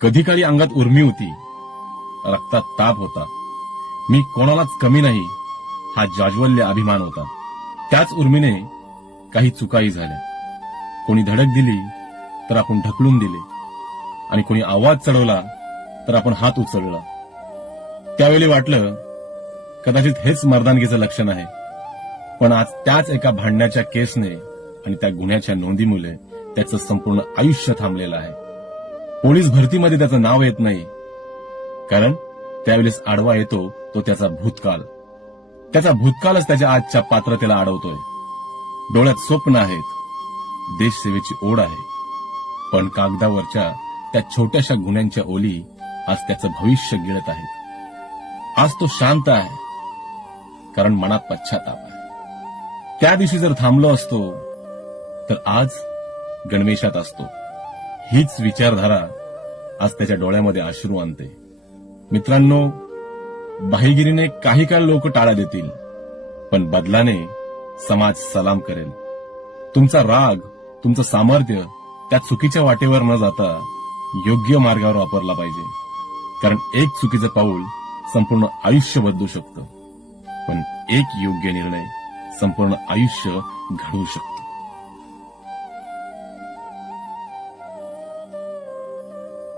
कधी काळी अंगात उर्मी होती, रक्तात ताप होता. मी कोणालाच कमी नाही हा जाज्वल्य अभिमान होता. त्याच उर्मीने काही चुकाही झाल्या. कोणी धडक दिली तर आपण ढकलून दिले आणि कोणी आवाज चढवला तर आपण हात उचलला. त्यावेळी वाटलं कदाचित हेच मर्दानगीचं लक्षण आहे. पण आज त्याच एका भांडण्याच्या केसने आणि त्या गुन्ह्याच्या नोंदीमुळे त्याचं संपूर्ण आयुष्य थांबलेलं आहे. पोलीस भरतीमध्ये त्याचं नाव येत नाही, कारण त्यावेळेस आडवा येतो तो त्याचा भूतकाळ. त्याचा भूतकाळच त्याच्या आजच्या पात्रतेला अडवतोय. डोळ्यात स्वप्न आहेत, देशसेवेची ओढ आहे, पण कागदावरच्या त्या छोट्याशा गुन्ह्यांच्या ओली आज त्याचं भविष्य गिळत आहेत. आज तो शांत आहे, कारण मनात पश्चाताप आहे. त्या दिवशी जर थांबलो असतो तर आज गणवेशात असतो. हीच विचारधारा आज त्याच्या डोळ्यामध्ये अश्रू आणते. मित्रांनो, बाहीगिरीने काही काळ लोक टाळा देतील, पण बदलाने समाज सलाम करेल. तुमचा राग, तुमचं सामर्थ्य त्या चुकीच्या वाटेवर न जाता योग्य मार्गावर वापरला पाहिजे. कारण एक चुकीचं पाऊल संपूर्ण आयुष्य बदलू शकतं, पण एक योग्य निर्णय संपूर्ण आयुष्य घडवू शकतो.